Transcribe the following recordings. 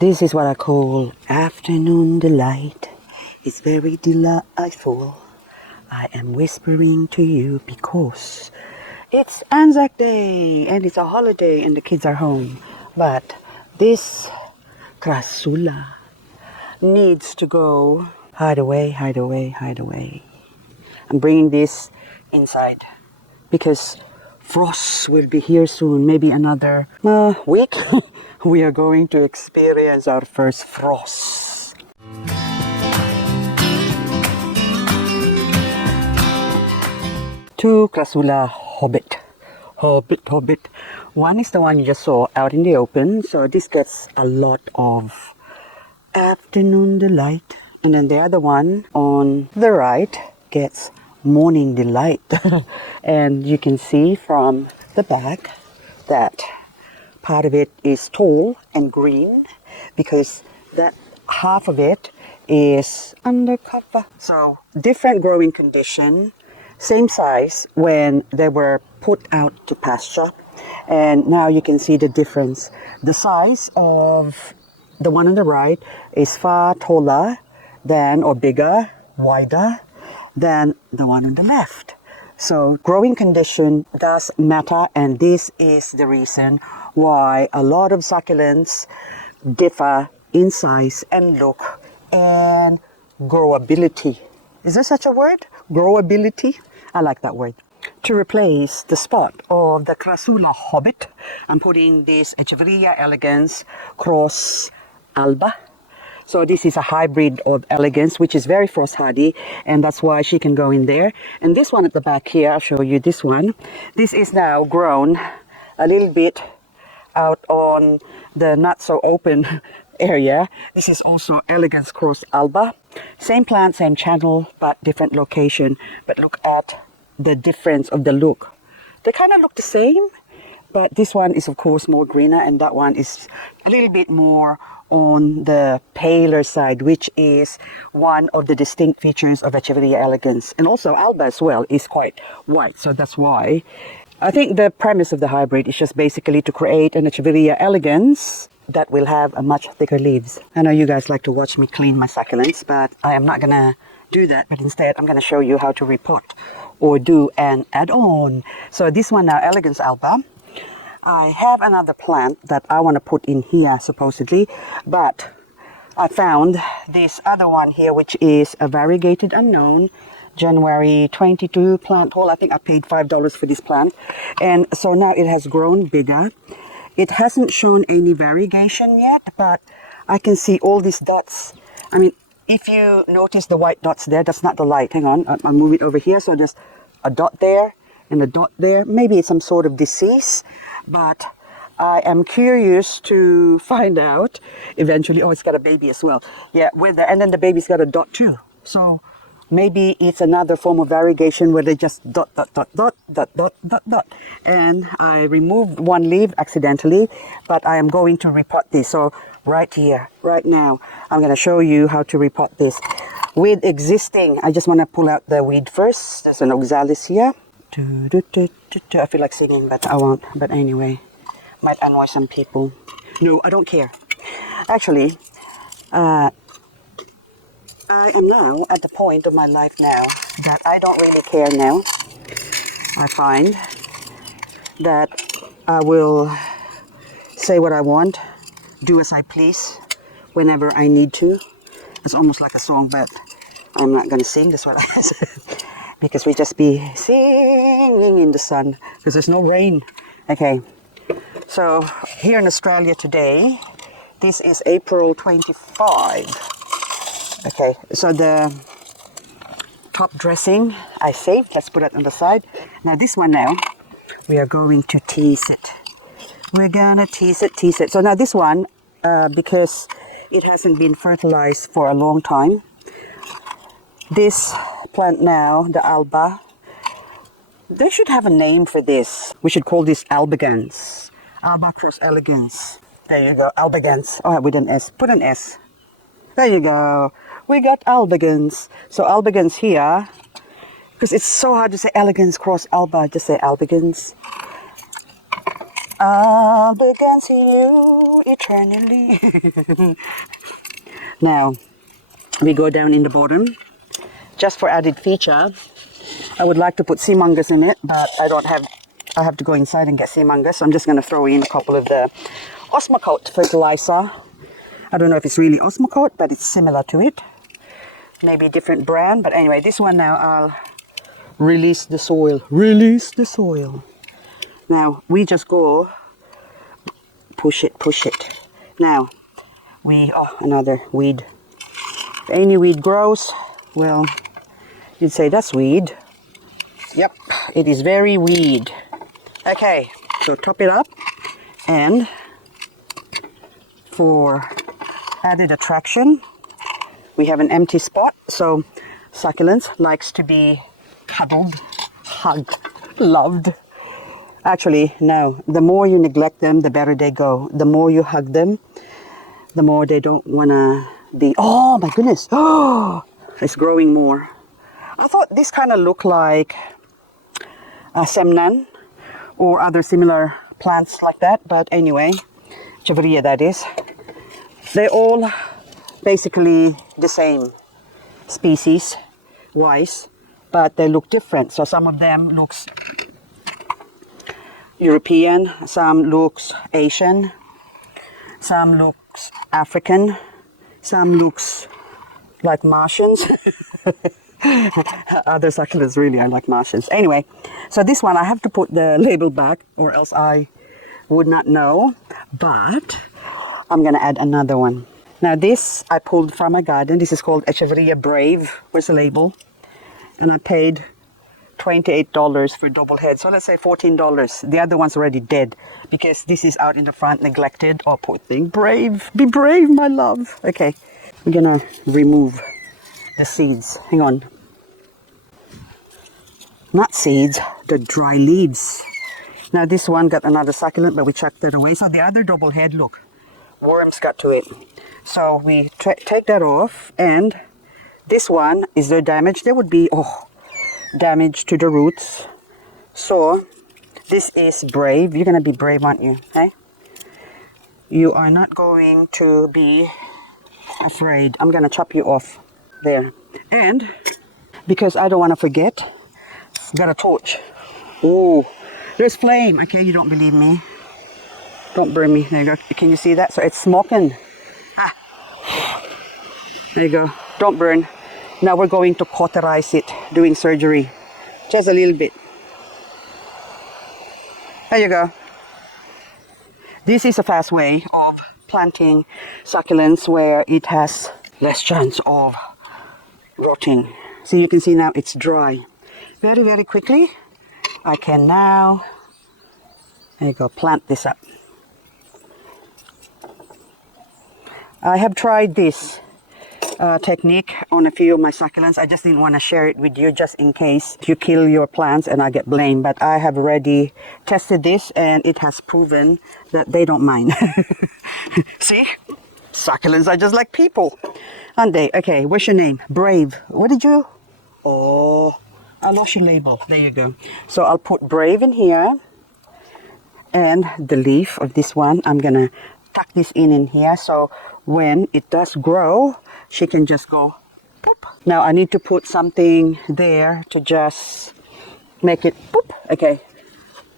This is what I call afternoon delight. It's very delightful. I am whispering to you because it's Anzac Day and it's a holiday and the kids are home. But this Krasula needs to go. Hide away, hide away, hide away. I'm bringing this inside because frost will be here soon, maybe another week. We are going to experience our first frost. Two Krasula Hobbit. One is the one you just saw out in the open, so this gets a lot of afternoon delight. And then the other one on the right gets morning delight. And you can see from the back that part of it is tall and green because that half of it is undercover. So different growing condition, same size when they were put out to pasture. And now you can see the difference. The size of the one on the right is far taller than, or bigger, wider than the one on the left. So growing condition does matter, and this is the reason why a lot of succulents differ in size and look and growability. Is there such a word? Growability? I like that word. To replace the spot of the Krasula Hobbit, I'm putting this Echeveria elegans cross alba. So this is a hybrid of elegance, which is very frost hardy, and that's why she can go in there. And this one at the back here, I'll show you this one. This is now grown a little bit out on the not so open area. This is also elegance cross alba. Same plant, same channel, but different location. But look at the difference of the look. They kind of look the same, but this one is of course more greener, and that one is a little bit more on the paler side, which is one of the distinct features of Echeveria elegans. And also alba as well is quite white, so that's why. I think the premise of the hybrid is just basically to create an Echeveria elegans that will have a much thicker leaves. I know you guys like to watch me clean my succulents, but I am not gonna do that, but instead I'm gonna show you how to repot or do an add-on. So this one now, elegance alba. I have another plant that I want to put in here supposedly, but I found this other one here, which is a variegated unknown January 22 plant haul. I think I paid $5 for this plant, and so now it has grown bigger. It hasn't shown any variegation yet, but I can see all these dots. I mean, if you notice the white dots there, that's not the light. Hang on, I'll move it over here. So there's a dot there and a dot there. Maybe it's some sort of disease. But I am curious to find out eventually. Oh, it's got a baby as well. Yeah, and then the baby's got a dot too. So maybe it's another form of variegation where they just dot. And I removed one leaf accidentally, but I am going to repot this. So right here, right now, I'm going to show you how to repot this. With existing, I just want to pull out the weed first. There's an oxalis here. I feel like singing, but I won't. But anyway, might annoy some people. No, I don't care. Actually, I am now at the point of my life now that I don't really care now. I find that I will say what I want, do as I please, whenever I need to. It's almost like a song, but I'm not going to sing. That's what I said. Because we just be singing in the sun because there's no rain. Okay, so here in Australia today, this is April 25. Okay, so the top dressing I saved. Let's put it on the side. Now this one now, we are going to tease it. We're gonna tease it. So now this one, because it hasn't been fertilized for a long time, this plant now, the alba, they should have a name for this. We should call this albigans. Alba cross elegans. There you go, albigans. Oh, with an S. Put an S. There you go. We got albigans. So albigans here, because it's so hard to say elegans cross alba, just say albigans. I'll be dancing you eternally. Now, we go down in the bottom. Just for added feature, I would like to put sea mungus in it, but I have to go inside and get sea mungus. So I'm just going to throw in a couple of the Osmocote fertilizer. I don't know if it's really Osmocote, but it's similar to it. Maybe different brand, but anyway, this one now I'll release the soil. Release the soil. Now, we just go push it. Now, another weed. If any weed grows, well, you'd say that's weed. Yep, it is very weed. Okay, so top it up, and for added attraction, we have an empty spot. So succulents likes to be cuddled, hugged, loved. Actually, no, the more you neglect them, the better they go. The more you hug them, the more they don't want to be. Oh my goodness, oh, it's growing more. I thought this kind of looked like a semnan or other similar plants like that, but anyway, Cheveria that is. They're all basically the same species wise, but they look different. So some of them looks European, some looks Asian, some looks African, some looks like Martians. Other succulents really are like Martians. Anyway, so this one I have to put the label back or else I would not know, but I'm gonna add another one. Now this I pulled from my garden. This is called Echeveria Brave. Where's the label? And I paid $28 for double head. So let's say $14. The other one's already dead because this is out in the front, neglected. Oh, poor thing. Brave. Be brave, my love. Okay, we're gonna remove the seeds. Hang on. Not seeds, the dry leaves. Now this one got another succulent, but we chucked that away. So the other double head, look, worms got to it. So we take that off, and this one, is there damage? There would be, damage to the roots. So this is brave. You're gonna be brave, aren't you? Okay? You are not going to be afraid. I'm gonna chop you off there. And because I don't want to forget, got a torch. Oh, there's flame. Okay, you don't believe me. Don't burn me. There you go. Can you see that? So it's smoking. There you go. Don't burn. Now we're going to cauterize it, doing surgery. Just a little bit. There you go. This is a fast way of planting succulents where it has less chance of rotting. So you can see now it's dry. Very, very quickly, I can now, there you go, plant this up. I have tried this technique on a few of my succulents. I just didn't want to share it with you just in case you kill your plants and I get blamed. But I have already tested this and it has proven that they don't mind. See? Succulents are just like people, aren't they? Okay, what's your name? Brave. What did you? Oh, I lost your label. There you go. So I'll put Brave in here. And the leaf of this one, I'm going to tuck this in here. So when it does grow, she can just go poop. Now I need to put something there to just make it poop. Okay.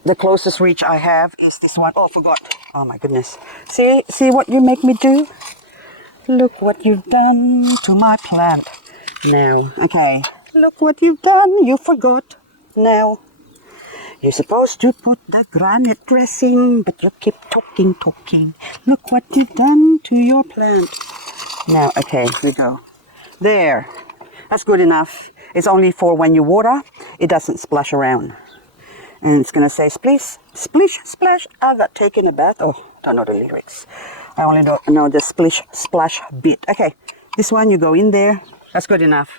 The closest reach I have is this one. Oh, forgot. Oh my goodness. See what you make me do? Look what you've done to my plant. Now, okay. Look what you've done. You forgot. Now, you're supposed to put the granite dressing, but you keep talking. Look what you've done to your plant. Now, okay, here we go. There. That's good enough. It's only for when you water, it doesn't splash around. And it's going to say, splish, splish, splash. I got taken a bath. Oh, don't know the lyrics. I only know the splish, splash bit. Okay, this one, you go in there. That's good enough.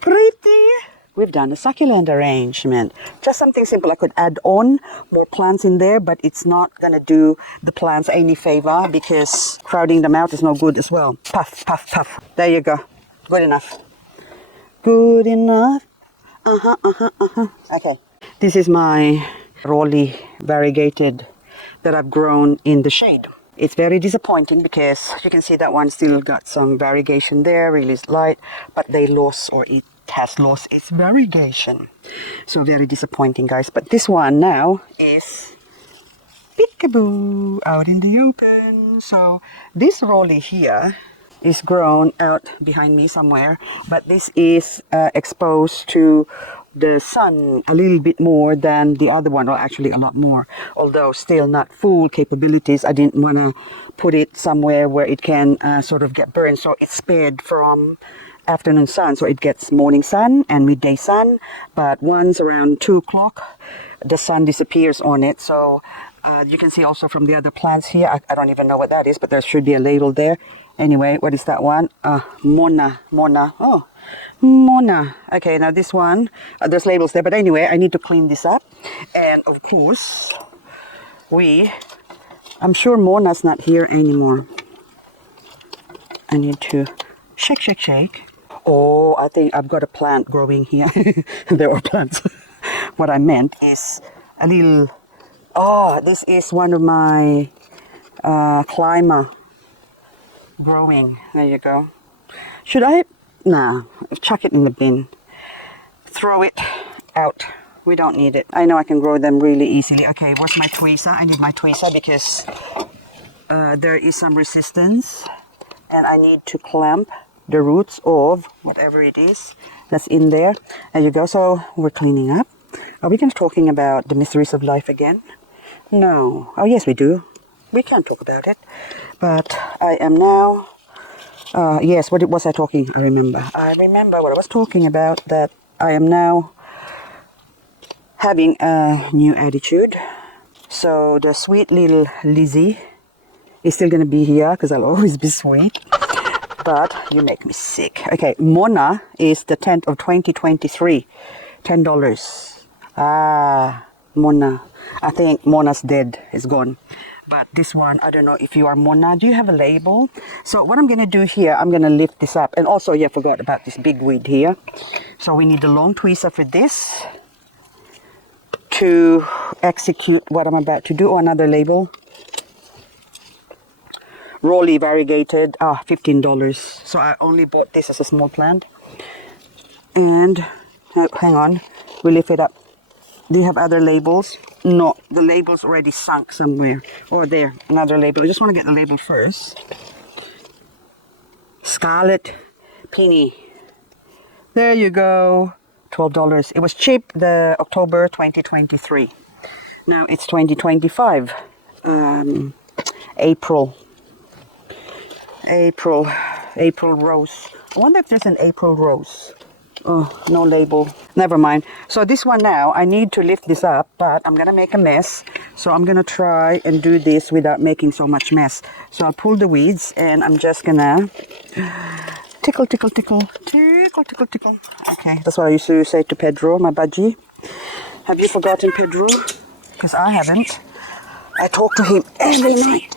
Pretty. We've done a succulent arrangement. Just something simple. I could add on more plants in there, but it's not going to do the plants any favor because crowding them out is no good as well. Puff, puff, puff. There you go. Good enough. Good enough. Okay. This is my rolly variegated that I've grown in the shade. It's very disappointing because you can see that one still got some variegation there, really light, but they lost, or it has lost its variegation. So very disappointing, guys. But this one now is peekaboo, out in the open. So this rolly here is grown out behind me somewhere, but this is exposed to the sun a little bit more than the other one, or actually a lot more, although still not full capabilities. I didn't want to put it somewhere where it can sort of get burned, so it's spared from afternoon sun, so it gets morning sun and midday sun, but once around 2 o'clock the sun disappears on it. So you can see also from the other plants here, I don't even know what that is, but there should be a label there. Anyway, what is that one? Mona. Oh, Mona. Okay, now this one, there's labels there, but anyway, I need to clean this up. And of course, I'm sure Mona's not here anymore. I need to shake. Oh, I think I've got a plant growing here. There are plants. What I meant is a little, this is one of my climber growing. There you go. Should I? Nah, chuck it in the bin. Throw it out. We don't need it. I know I can grow them really easily. Okay, where's my tweezer? I need my tweezer because there is some resistance and I need to clamp the roots of whatever it is that's in there. There you go. So we're cleaning up. Are we going to talking about the mysteries of life again? No. Oh yes, we do. We can talk about it. But I am now, yes, what was I talking? I remember what I was talking about, that I am now having a new attitude. So the sweet little LizK is still going to be here because I'll always be sweet. But you make me sick. Okay, Mona is the 10th of 2023. $10. Mona. I think Mona's dead. It's gone. But this one, I don't know if you are Mona. Do you have a label? So what I'm going to do here, I'm going to lift this up. And also, I forgot about this big weed here. So we need a long tweezer for this to execute what I'm about to do. Or another label. Rolly variegated, $15. So I only bought this as a small plant. And, hang on, we lift it up. Do you have other labels? No, the label's already sunk somewhere. Or there, another label. I just want to get the label first. Scarlet Penny. There you go. $12. It was cheap, the October 2023. Now it's 2025. April rose. I wonder if there's an April rose. Oh, no label. Never mind. So this one now, I need to lift this up, but I'm going to make a mess. So I'm going to try and do this without making so much mess. So I'll pull the weeds and I'm just going to tickle. Okay, that's what I used to say to Pedro, my budgie. Have you forgotten Pedro? Because I haven't. I talk to him every night.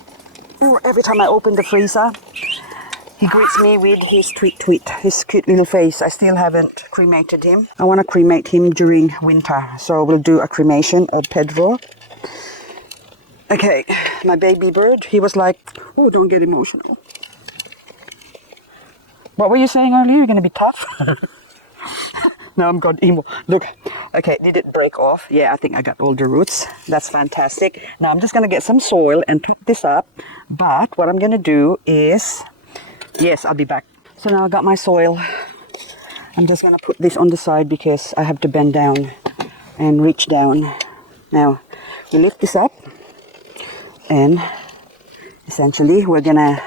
Every time I open the freezer, he greets me with his tweet, his cute little face. I still haven't cremated him. I want to cremate him during winter, so we'll do a cremation of Pedro. Okay, my baby bird, he was like, oh, don't get emotional. What were you saying earlier? You're going to be tough? Now I'm got emo. Look, okay, did it break off? Yeah, I think I got all the roots. That's fantastic. Now I'm just going to get some soil and put this up. But what I'm going to do is, yes, I'll be back. So now I got my soil. I'm just going to put this on the side because I have to bend down and reach down. Now, we lift this up. And essentially, we're going to,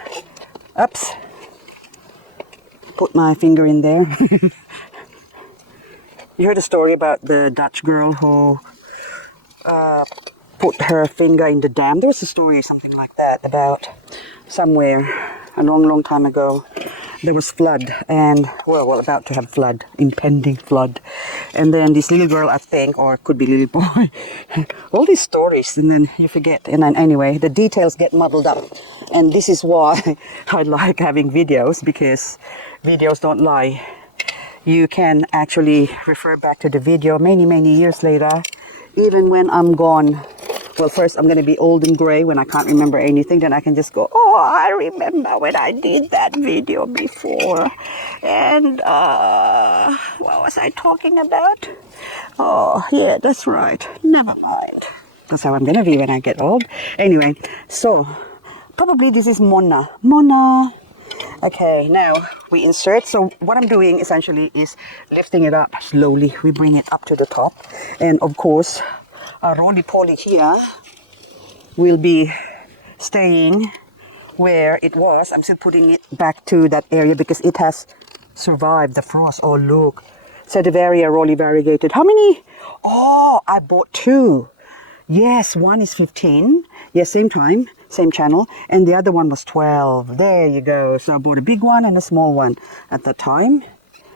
put my finger in there. You heard a story about the Dutch girl who put her finger in the dam. There was a story or something like that about somewhere a long time ago. There was flood and, well, about to have flood, impending flood. And then this little girl, I think, or it could be little boy, all these stories, and then you forget. And then anyway, the details get muddled up. And this is why I like having videos, because videos don't lie. You can actually refer back to the video many years later. even when I'm gone. Well, first I'm going to be old and gray when I can't remember anything. Then I can just go, oh, I remember when I did that video before. And what was I talking about? Oh, yeah, that's right. Never mind. That's how I'm going to be when I get old. Anyway, so probably this is Mona. Mona. Okay, now we insert. So what I'm doing essentially is lifting it up slowly. We bring it up to the top. And of course, our roly-poly here will be staying where it was. I'm still putting it back to that area because it has survived the frost. Oh, look. Sedivaria roly variegated. How many? Oh, I bought 2. Yes, one is 15. Yes, same time, same channel. And the other one was 12. There you go. So I bought a big one and a small one at the time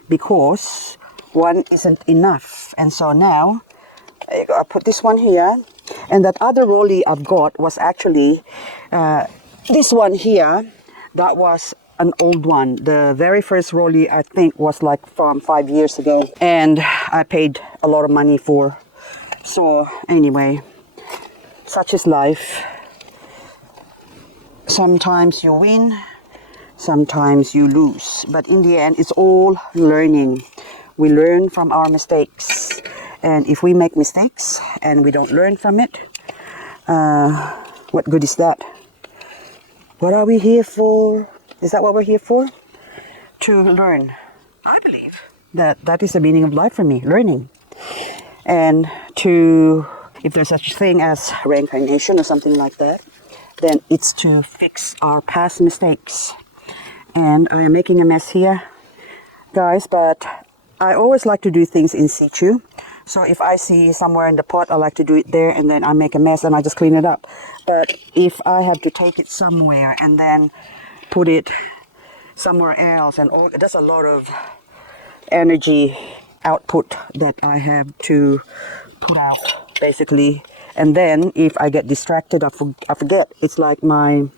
because one isn't enough. And so now I put this one here. And that other rolly I've got was actually this one here. That was an old one. The very first rolly I think was like from 5 years ago. And I paid a lot of money for. So anyway, such is life. Sometimes you win, sometimes you lose. But in the end, it's all learning. We learn from our mistakes. And if we make mistakes and we don't learn from it, what good is that? What are we here for? Is that what we're here for? To learn. I believe that that is the meaning of life for me, learning. And to, if there's such a thing as reincarnation or something like that, then it's to fix our past mistakes. And I am making a mess here, guys, but I always like to do things in situ. So if I see somewhere in the pot, I like to do it there, and then I make a mess and I just clean it up. But if I have to take it somewhere and then put it somewhere else, and all, there's a lot of energy output that I have to put out, basically. And then if I get distracted, I forget. It's like my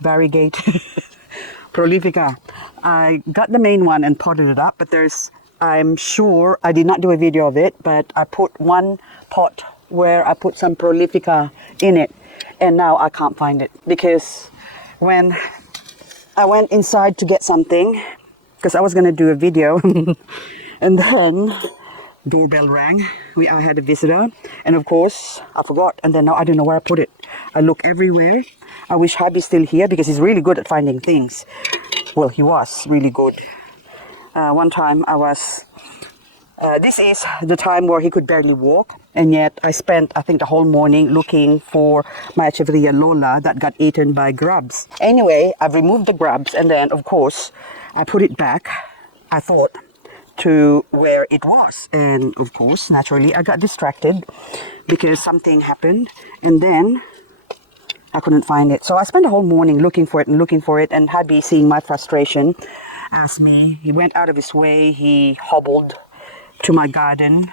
variegated prolifica. I got the main one and potted it up, but I'm sure I did not do a video of it, but I put one pot where I put some prolifica in it, and now I can't find it because when I went inside to get something, because I was going to do a video, and then doorbell rang. I had a visitor, and of course I forgot, and then now I don't know where I put it. I look everywhere. I wish hubby's still here because he's really good at finding things. Well, he was really good. One time I was, this is the time where he could barely walk, and yet I spent, I think, the whole morning looking for my Echeveria Lola that got eaten by grubs. Anyway, I've removed the grubs, and then, of course, I put it back, I thought, to where it was. And, of course, naturally, I got distracted because something happened, and then I couldn't find it. So I spent the whole morning looking for it, and hubby, seeing my frustration, asked me. He went out of his way. He hobbled to my garden,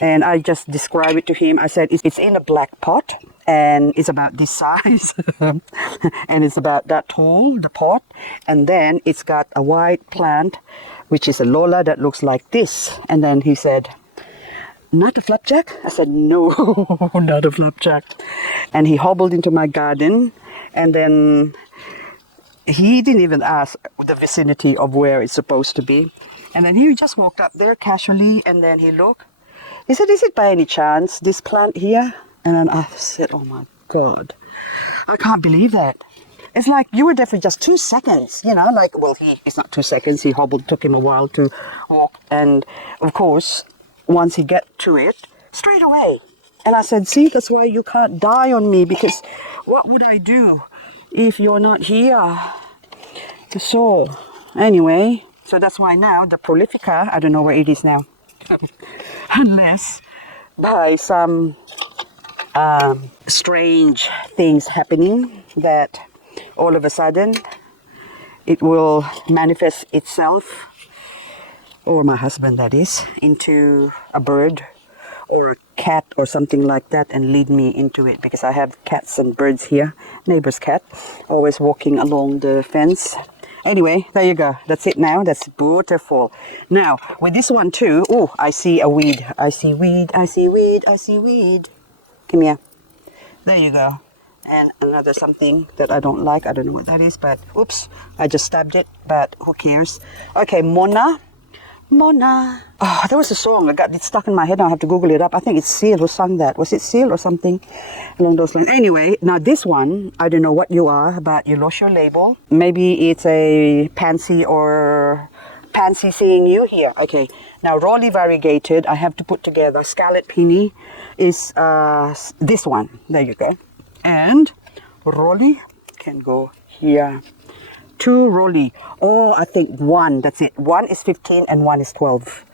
and I just described it to him. I said, it's in a black pot, and it's about this size, and it's about that tall, the pot, and then it's got a white plant, which is a Lola that looks like this. And then he said, not a flapjack? I said, no, not a flapjack. And he hobbled into my garden, and then he didn't even ask the vicinity of where it's supposed to be. And then he just walked up there casually, and then he looked. He said, is it by any chance this plant here? And then I said, oh my God, I can't believe that. It's like you were there for just 2 seconds, you know, like, well, it's not 2 seconds. He hobbled, took him a while to walk. And of course, once he get to it, straight away. And I said, see, that's why you can't die on me, because what would I do if you're not here? So anyway, so that's why now the prolifica, I don't know where it is now, unless by some strange things happening that all of a sudden it will manifest itself, or my husband that is, into a bird or a cat or something like that, and lead me into it, because I have cats and birds here, neighbor's cat, always walking along the fence, Anyway, there you go. That's it now. That's beautiful. Now, with this one too, oh, I see a weed. I see weed, I see weed, I see weed. Come here. There you go. And another something that I don't like. I don't know what that is, but oops, I just stabbed it, but who cares? Okay, Mona. Mona. Oh, there was a song. I got it stuck in my head. Now I have to Google it up. I think it's Seal who sung that. Was it Seal or something along those lines? Anyway, now this one, I don't know what you are, but you lost your label. Maybe it's a pansy or pansy seeing you here. Okay. Now, rolly variegated, I have to put together. Scarlet Peony is this one. There you go. And rolly can go here. 2 rolly. Oh, I think 1. That's it. 1 is 15 and 1 is 12.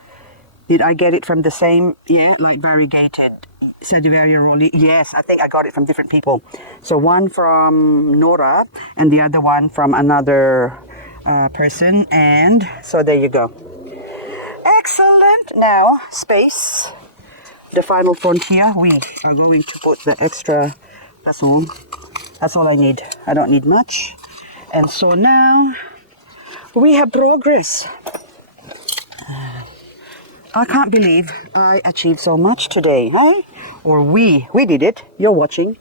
Did I get it from the same? Yeah, like variegated. Stradivarius rolly. Yes, I think I got it from different people. So 1 from Nora and the other one from another person. And so there you go. Excellent. Now, space. The final frontier. We are going to put the extra. That's all. That's all I need. I don't need much. And so now we have progress. I can't believe I achieved so much today, huh? Or we did it. You're watching,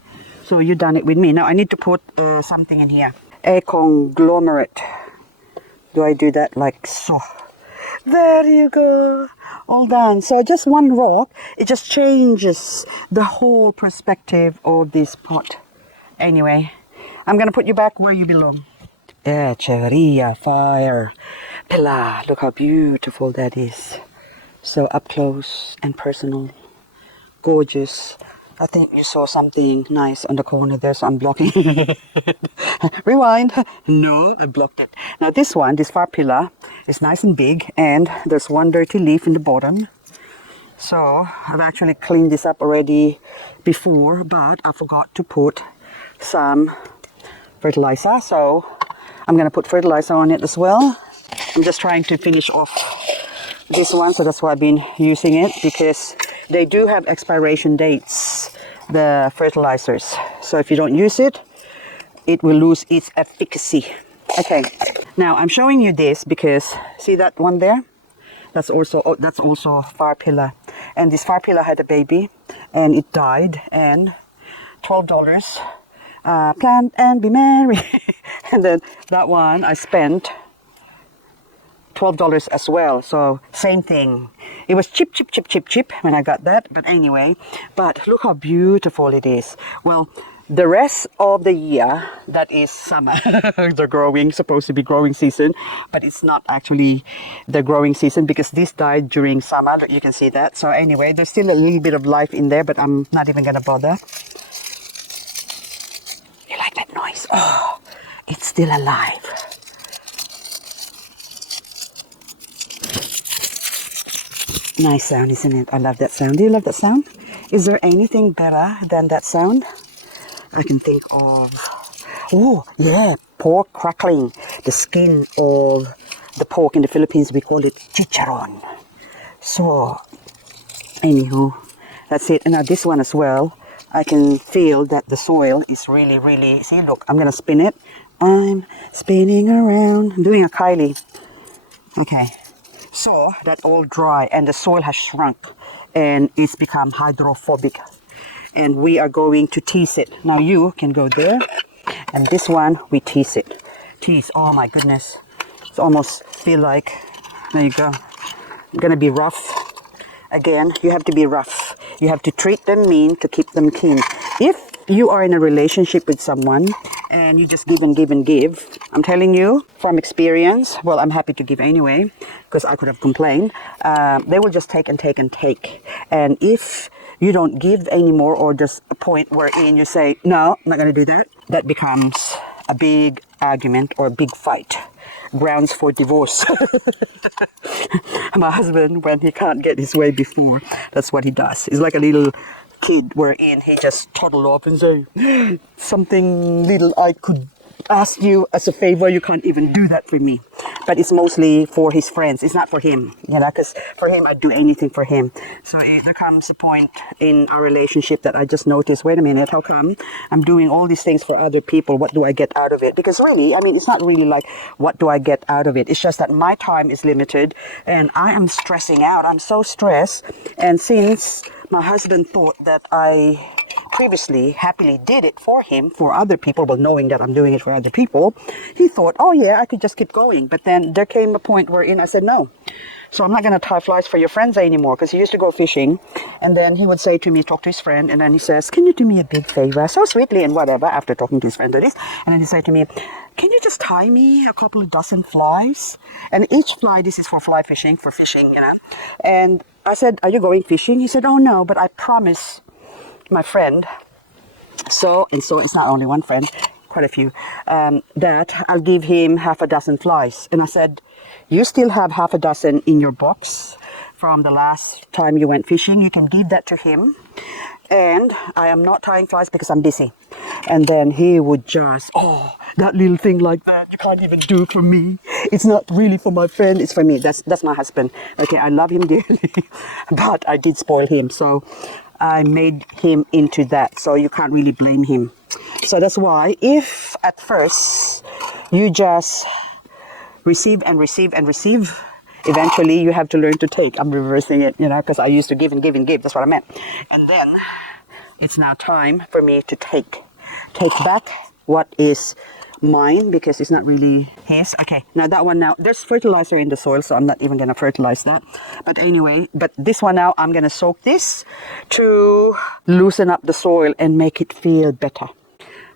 so you done it with me. Now I need to put something in here. A conglomerate. Do I do that like so? There you go. All done. So just one rock, it just changes the whole perspective of this pot. Anyway, I'm gonna put you back where you belong. Echeveria fire pillar. Look how beautiful that is. So up close and personal. Gorgeous. I think you saw something nice on the corner there, so I'm blocking. Rewind. No, I blocked it. Now this one, this fire pillar, is nice and big, and there's one dirty leaf in the bottom. So I've actually cleaned this up already before, but I forgot to put some fertilizer. So I'm going to put fertilizer on it as well. I'm just trying to finish off this one, so that's why I've been using it, because they do have expiration dates, the fertilizers. So if you don't use it, it will lose its efficacy. Okay, now I'm showing you this because see that one there? That's also fire pillar. And this fire pillar had a baby and it died, and $12. Plant and be merry. And then that one I spent $12 as well. So same thing. It was cheap when I got that. But anyway, but look how beautiful it is. Well, the rest of the year, that is summer. The growing, supposed to be growing season, but it's not actually the growing season because this died during summer. You can see that. So anyway, there's still a little bit of life in there, but I'm not even gonna bother. You like that noise? Oh, it's still alive. Nice sound, isn't it? I love that sound. Do you love that sound? Is there anything better than that sound I can think of? Oh, yeah, pork crackling. The skin of the pork in the Philippines, we call it chicharron. So, anywho, that's it. And now this one as well, I can feel that the soil is really, see, look, I'm going to spin it. I'm spinning around. I'm doing a Kylie. Okay. So that all dry and the soil has shrunk and it's become hydrophobic, and we are going to tease it. Now you can go there, and this one we tease it. Tease, oh my goodness. It's almost feel like, there you go. I'm gonna be rough. Again, you have to be rough. You have to treat them mean to keep them keen. If you are in a relationship with someone and you just give and give and give, I'm telling you from experience, well, I'm happy to give anyway, because I could have complained. They will just take and take and take. And if you don't give anymore, or just a point wherein you say, no, I'm not going to do that, that becomes a big argument or a big fight. Grounds for divorce. My husband, when he can't get his way before, that's what he does. He's like a little kid wherein he just toddle off and say, something little I could ask you as a favor, you can't even do that for me. but it's mostly for his friends. It's not for him, you know, because for him, I'd do anything for him. So there comes a point in our relationship that I just noticed, wait a minute, how come I'm doing all these things for other people? What do I get out of it? Because really, I mean, it's not really like, what do I get out of it? It's just that my time is limited and I am stressing out. I'm so stressed. And since my husband thought that I previously happily did it for him, for other people, well, knowing that I'm doing it for other people, he thought, oh yeah, I could just keep going. But then there came a point wherein I said, no. So I'm not going to tie flies for your friends anymore, because he used to go fishing, and then he would say to me, talk to his friend, and then he says, can you do me a big favor? So sweetly and whatever, after talking to his friend like this, and then he said to me, can you just tie me a couple of dozen flies? And each fly, this is for fly fishing, for fishing, you know. And I said, are you going fishing? He said, oh no, but I promise my friend, so it's not only one friend, quite a few, that I'll give him half a dozen flies. And I said, you still have half a dozen in your box from the last time you went fishing. You can give that to him. And I am not tying flies because I'm busy. And then he would just, oh, that little thing like that, you can't even do for me. It's not really for my friend, it's for me. That's my husband. Okay, I love him dearly, but I did spoil him. So I made him into that. So you can't really blame him. So that's why if at first you just receive and receive and receive, eventually you have to learn to take. I'm reversing it, you know, because I used to give and give and give. That's what I meant. And then it's now time for me to take back what is mine, because it's not really his. Okay, now that one, now there's fertilizer in the soil, so I'm not even gonna fertilize that. But anyway, but this one now, I'm gonna soak this to loosen up the soil and make it feel better.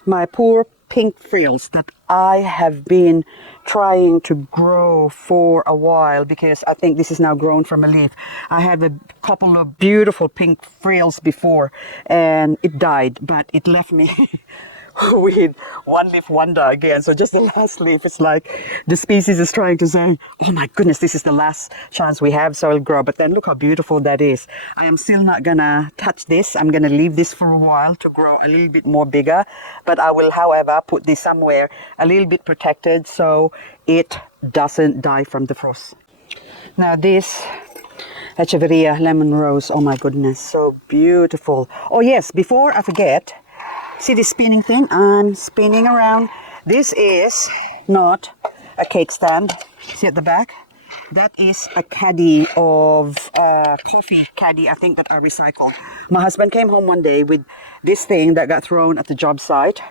My poor pink frills that I have been trying to grow for a while, because I think this is now grown from a leaf. I had a couple of beautiful pink frills before and it died, but it left me with one leaf wonder again. So just the last leaf, it's like the species is trying to say, oh my goodness, this is the last chance we have, so it'll grow. But then look how beautiful that is. I am still not gonna touch this. I'm gonna leave this for a while to grow a little bit more bigger. But I will, however, put this somewhere a little bit protected so it doesn't die from the frost. Now this Echeveria lemon rose, oh my goodness, so beautiful. Oh yes, before I forget, see this spinning thing? I'm spinning around. This is not a cake stand. See at the back? That is a caddy of coffee caddy, I think, that I recycled. My husband came home one day with this thing that got thrown at the job site.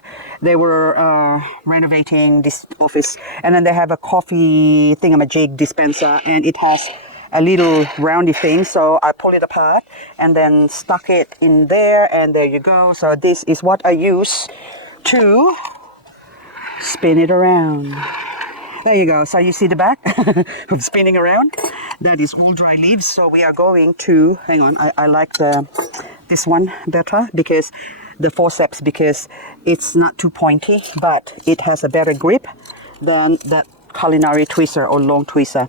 They were renovating this office, and then they have a coffee thingamajig dispenser, and it has a little roundy thing, so I pull it apart and then stuck it in there, and there you go. So this is what I use to spin it around. There you go. So you see the back of spinning around? That is all dry leaves. So we are going to, hang on, I like this one better, because the forceps, because it's not too pointy, but it has a better grip than that culinary tweezer or long tweezer.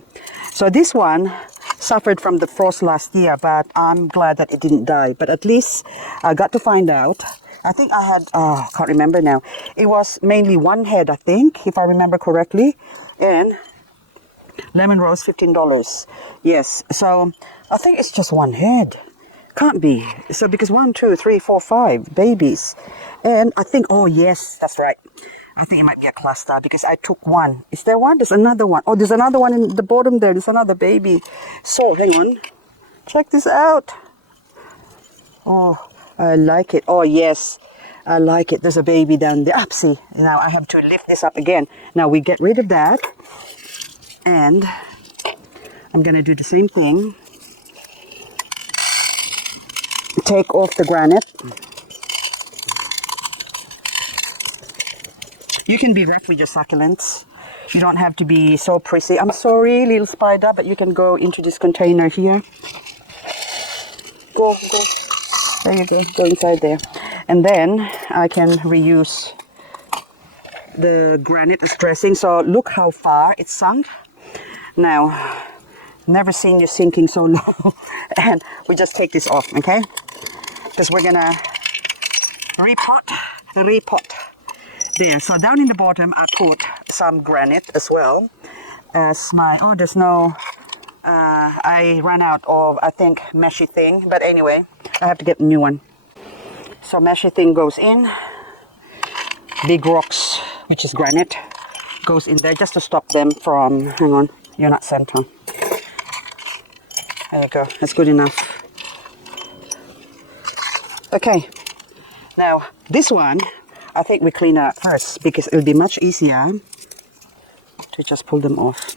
So this one suffered from the frost last year, but I'm glad that it didn't die. But at least I got to find out. I think I had, can't remember now. It was mainly one head, I think, if I remember correctly. And lemon rose, $15. Yes, so I think it's just one head. Can't be. So because 1, 2, 3, 4, 5 babies. And I think, oh yes, that's right. I think it might be a cluster because I took one. Is there one? There's another one. Oh, there's another one in the bottom there. There's another baby. So, hang on. Check this out. Oh, I like it. Oh, yes. I like it. There's a baby down there. See. Now I have to lift this up again. Now we get rid of that. And I'm going to do the same thing. Take off the granite. You can be rough with your succulents. You don't have to be so prissy. I'm sorry, little spider, but you can go into this container here. Go. There you go. Go inside there. And then I can reuse the granite as dressing. So look how far it's sunk. Now, never seen you sinking so low. And we just take this off, okay? Because we're gonna repot. There, so down in the bottom I put some granite as well, as my, oh, there's no, I ran out of, I think, meshy thing. But anyway, I have to get a new one. So meshy thing goes in. Big rocks, which is granite, goes in there just to stop them from, hang on, you're not center. There you go, that's good enough. Okay, now this one, I think we clean out first because it'll be much easier to just pull them off.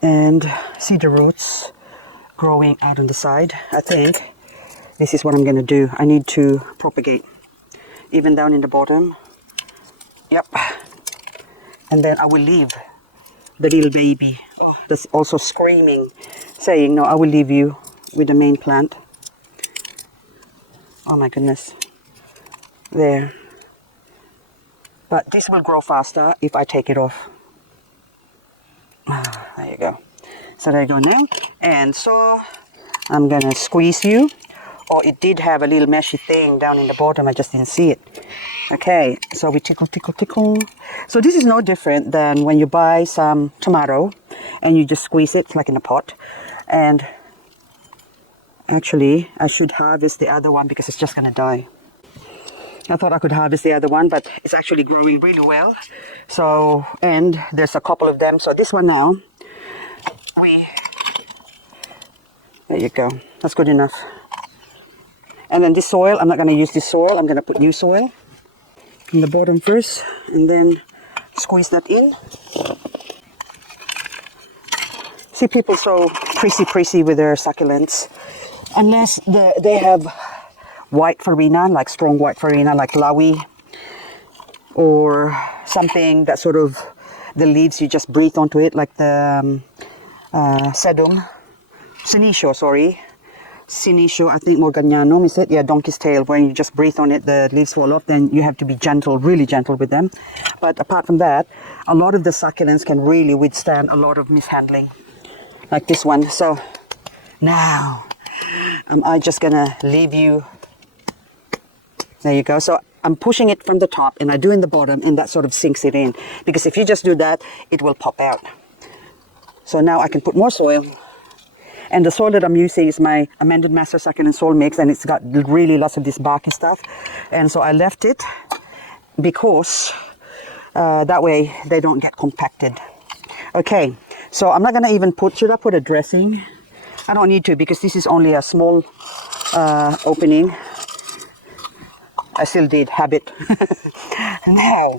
And see the roots growing out on the side. I think this is what I'm going to do. I need to propagate even down in the bottom. Yep. And then I will leave the little baby that's also screaming, saying, no, I will leave you with the main plant. Oh my goodness. There. But this will grow faster if I take it off. There you go. So there you go now. And so I'm gonna squeeze you. Oh, it did have a little meshy thing down in the bottom. I just didn't see it. Okay, so we tickle, tickle, tickle. So this is no different than when you buy some tomato and you just squeeze it like in a pot. And actually, I should harvest the other one because it's just gonna die. I thought I could harvest the other one, but it's actually growing really well. So, and there's a couple of them. So this one now, there you go. That's good enough. And then this soil, I'm not going to use this soil. I'm going to put new soil in the bottom first, and then squeeze that in. See, people so prissy with their succulents, unless they have white farina, like strong white farina, like lawi, or something that sort of, the leaves you just breathe onto it, like the Senecio, sorry. Senecio, I think Morganianum, is it? Yeah, donkey's tail. When you just breathe on it, the leaves fall off, then you have to be gentle, really gentle with them. But apart from that, a lot of the succulents can really withstand a lot of mishandling, like this one. So now, I'm just gonna leave you. There you go. So I'm pushing it from the top and I do in the bottom, and that sort of sinks it in. Because if you just do that, it will pop out. So now I can put more soil. And the soil that I'm using is my amended master succulent soil mix, and it's got really lots of this barky stuff. And so I left it because that way they don't get compacted. Okay, so I'm not gonna even put, should I put a dressing? I don't need to because this is only a small opening. I still did habit. Now,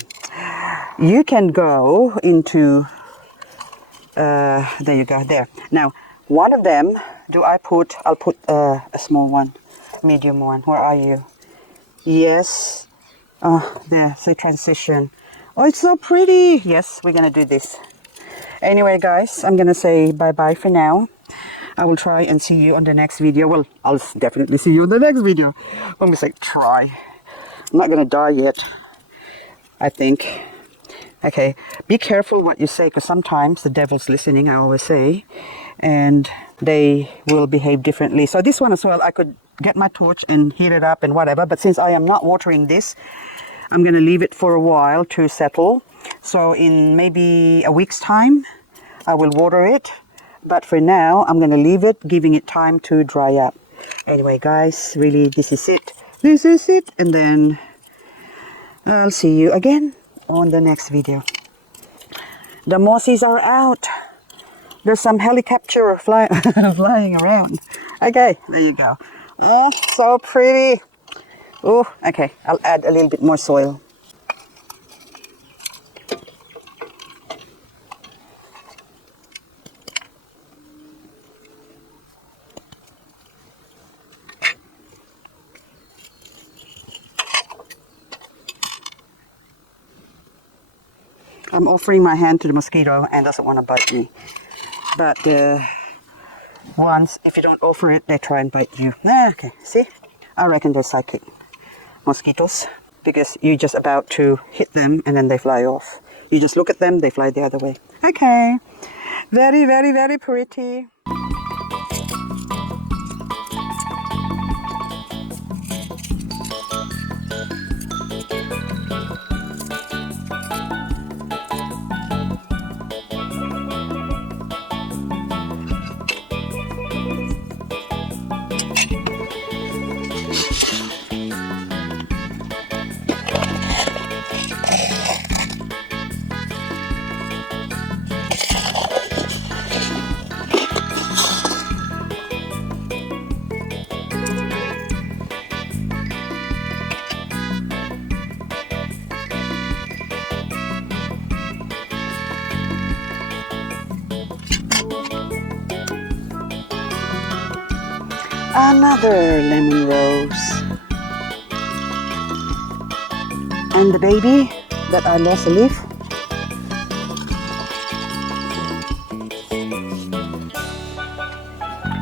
you can go into, there you go, there. Now, one of them, I'll put a small one, medium one. Where are you? Yes. Oh, there, say transition. Oh, it's so pretty. Yes, we're gonna do this. Anyway, guys, I'm gonna say bye-bye for now. I will try and see you on the next video. Well, I'll definitely see you in the next video. When we say try. I'm not gonna die yet, I think. Okay, be careful what you say, because sometimes the devil's listening, I always say, and they will behave differently. So this one as well, I could get my torch and heat it up and whatever, but since I am not watering this, I'm going to leave it for a while to settle. So in maybe a week's time, I will water it, but for now, I'm going to leave it, giving it time to dry up. Anyway, guys, really, this is it. This is it, and then I'll see you again on the next video. The mossies are out. There's some helicopter flying around. Okay, there you go. Oh, so pretty. Oh, okay, I'll add a little bit more soil. I'm offering my hand to the mosquito and doesn't want to bite me. But once, if you don't offer it, they try and bite you. Okay, see? I reckon they're psychic mosquitoes, because you're just about to hit them and then they fly off. You just look at them, they fly the other way. Okay, very, very, very pretty. Another lemon rose. And the baby that I lost a leaf.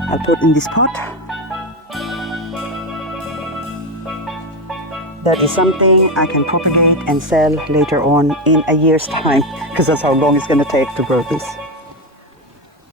I'll put in this pot. That is something I can propagate and sell later on in a year's time, because that's how long it's going to take to grow this.